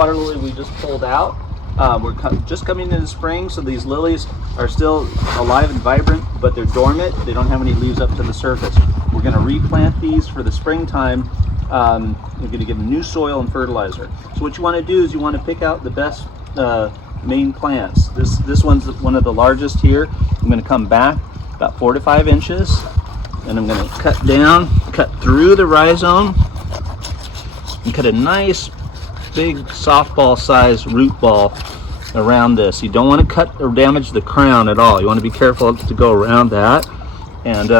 water lily we just pulled out. We're just coming into spring, so these lilies are still alive and vibrant, but they're dormant. They don't have any leaves up to the surface. We're going to replant these for the springtime. You're going to give them new soil and fertilizer. So what you want to do is you want to pick out the best main plants. This one's one of the largest here. I'm going to come back about 4 to 5 inches, and I'm going to cut down, cut through the rhizome, and cut a nice big softball size root ball around this. You don't want to cut or damage the crown at all. You want to be careful to go around that, and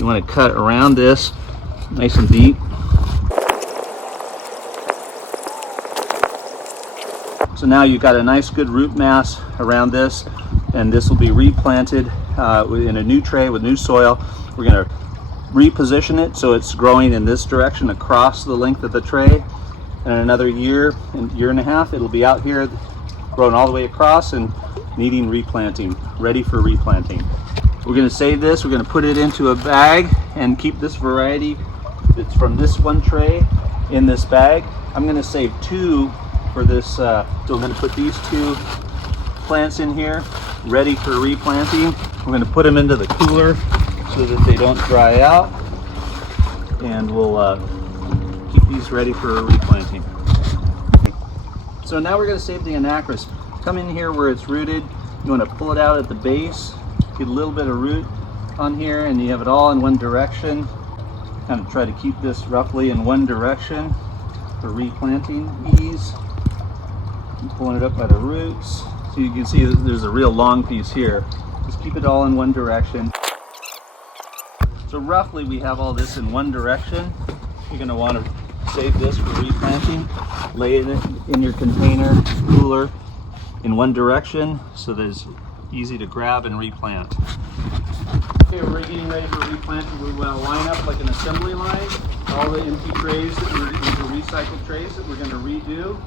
you want to cut around this nice and deep. So now you've got a nice good root mass around this, and this will be replanted in a new tray with new soil. We're going to reposition it so it's growing in this direction across the length of the tray. And in another year and a half, it'll be out here growing all the way across and needing replanting, ready for replanting. We're going to save this. We're going to put it into a bag and keep this variety that's from this one tray in this bag. I'm going to save 2 for this, so I'm going to put these 2 plants in here ready for replanting. We're going to put them into the cooler so that they don't dry out, and we'll keep these ready for replanting. So now we're going to save the anacris. Come in here where it's rooted. You want to pull it out at the base, get a little bit of root on here, and you have it all in one direction. Kind of try to keep this roughly in one direction for replanting ease. I'm pulling it up by the roots. So you can see there's a real long piece here. Just keep it all in one direction. So roughly we have all this in one direction. You're going to want to save this for replanting. Lay it in your container, cooler, in one direction so that it's easy to grab and replant. Okay, we're getting ready for replanting. We want to line up like an assembly line. All the empty trays that were into recycled trays that we're going to redo.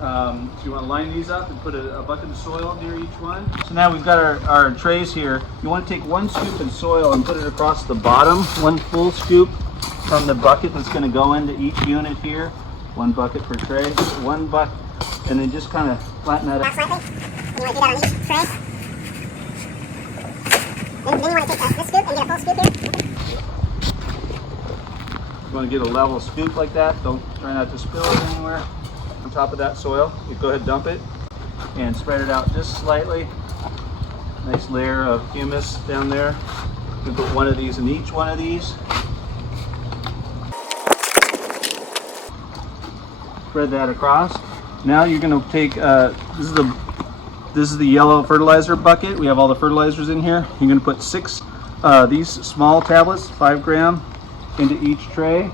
So you want to line these up and put a bucket of soil near each one. So now we've got our trays here. You want to take 1 scoop of soil and put it across the bottom, 1 full scoop from the bucket that's going to go into each unit here. 1 bucket per tray, 1 bucket, and then just kind of flatten that out. You want to do that on each tray. Then you want to take this scoop and get a full scoop here. You want to get a level scoop like that. Try not to spill it anywhere. On top of that soil, you go ahead and dump it and spread it out just slightly. Nice layer of humus down there. You can put 1 of these in each one of these. Spread that across. Now you're going to take this is the yellow fertilizer bucket. We have all the fertilizers in here. You're going to put 6 these small tablets, 5 gram, into each tray.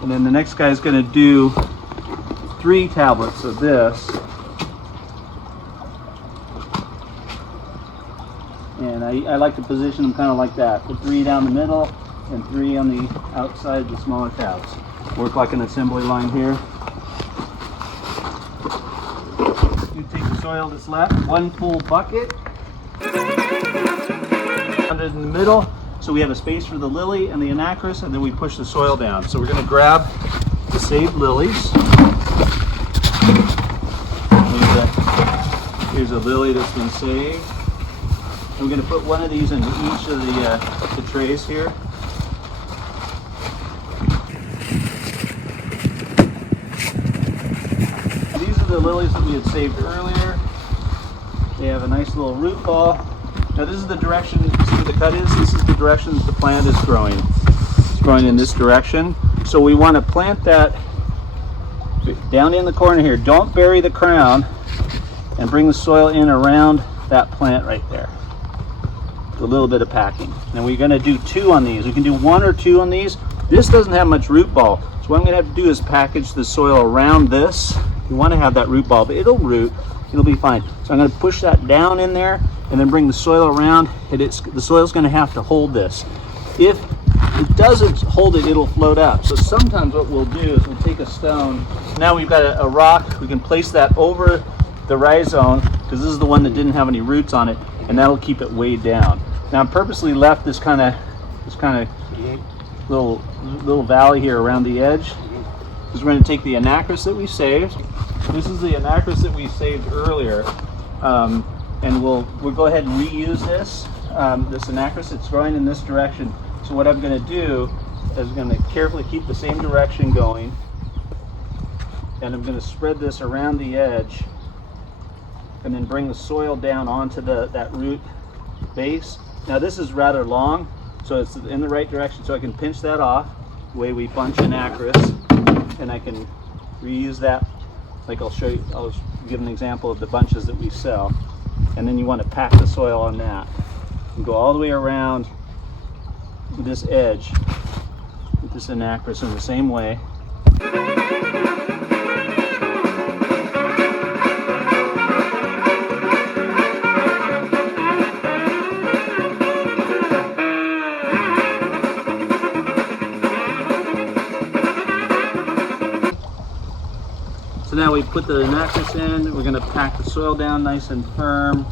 And then the next guy is going to do 3 tablets of this. And I like to position them kind of like that. Put 3 down the middle and 3 on the outside, the smaller tabs. Work like an assembly line here. You take the soil that's left, 1 full bucket. Under in the middle. So we have a space for the lily and the anacris, and then we push the soil down. So we're going to grab the saved lilies. Here's a lily that's been saved. And we're going to put 1 of these into each of the trays here. These are the lilies that we had saved earlier. They have a nice little root ball. Now this is the direction, see where the cut is? This is the direction that the plant is growing. It's growing in this direction. So we want to plant that down in the corner here. Don't bury the crown, and bring the soil in around that plant right there. A little bit of packing. And we're going to do 2 on these. We can do 1 or 2 on these. This doesn't have much root ball. So what I'm going to have to do is package the soil around this. You want to have that root ball, but it'll root. It'll be fine. So I'm going to push that down in there and then bring the soil around. The soil's going to have to hold this. If it doesn't hold it, it'll float up. So sometimes what we'll do is we'll take a stone. Now we've got a rock. We can place that over the rhizome, because this is the one that didn't have any roots on it, and that'll keep it weighed down. Now I purposely left this kind of little valley here around the edge. Is we're going to take the anacris that we saved. This is the anacris that we saved earlier, and we'll go ahead and reuse this this anacris. It's growing in this direction. So what I'm going to do is I'm going to carefully keep the same direction going, and I'm going to spread this around the edge, and then bring the soil down onto that root base. Now this is rather long, so it's in the right direction. So I can pinch that off the way we bunch anacris, and I can reuse that. Like I'll show you, I'll give an example of the bunches that we sell. And then you want to pack the soil on that and go all the way around this edge with this anacris in the same way. So now we put the anacris in, we're going to pack the soil down nice and firm.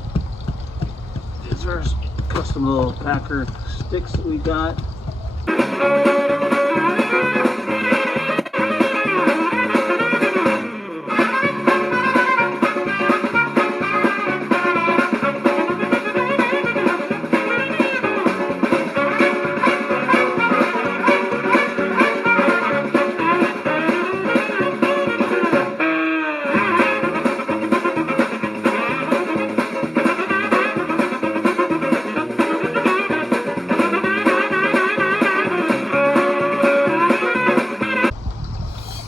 These are custom little packer sticks that we got.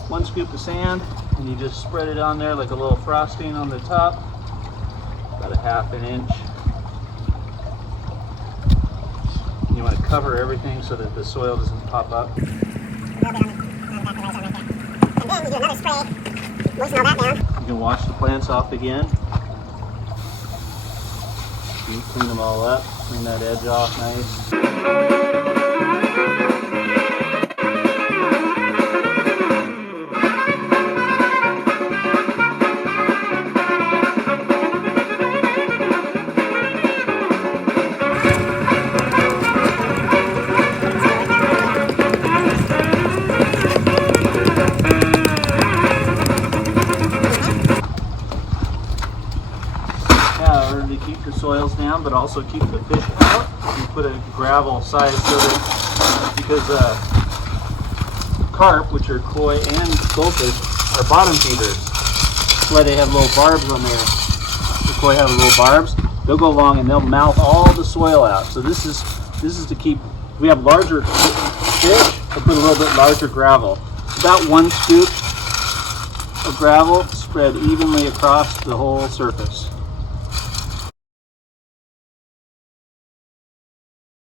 One scoop of sand, and you just spread it on there like a little frosting on the top, about a ½ inch. You want to cover everything so that the soil doesn't pop up. And then you do another spray, moisten all that down. You can wash the plants off again. You clean them all up, clean that edge off nice. To keep the soils down, but also keep the fish out, you put a gravel side so that, because carp, which are koi and goldfish, are bottom feeders. That's why they have little barbs on there. The koi have little barbs. They'll go along and they'll mouth all the soil out. So this is to keep. If we have larger fish, I'll put a little bit larger gravel. About 1 scoop of gravel spread evenly across the whole surface.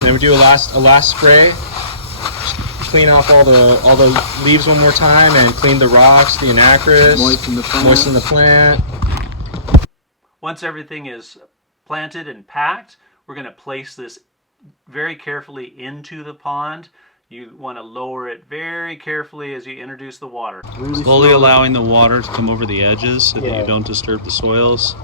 Then we do a last spray, clean off all the leaves one more time, and clean the rocks, the anacris, moisten the plant. Once everything is planted and packed, we're going to place this very carefully into the pond. You want to lower it very carefully as you introduce the water. Slowly allowing the water to come over the edges so that you don't disturb the soils.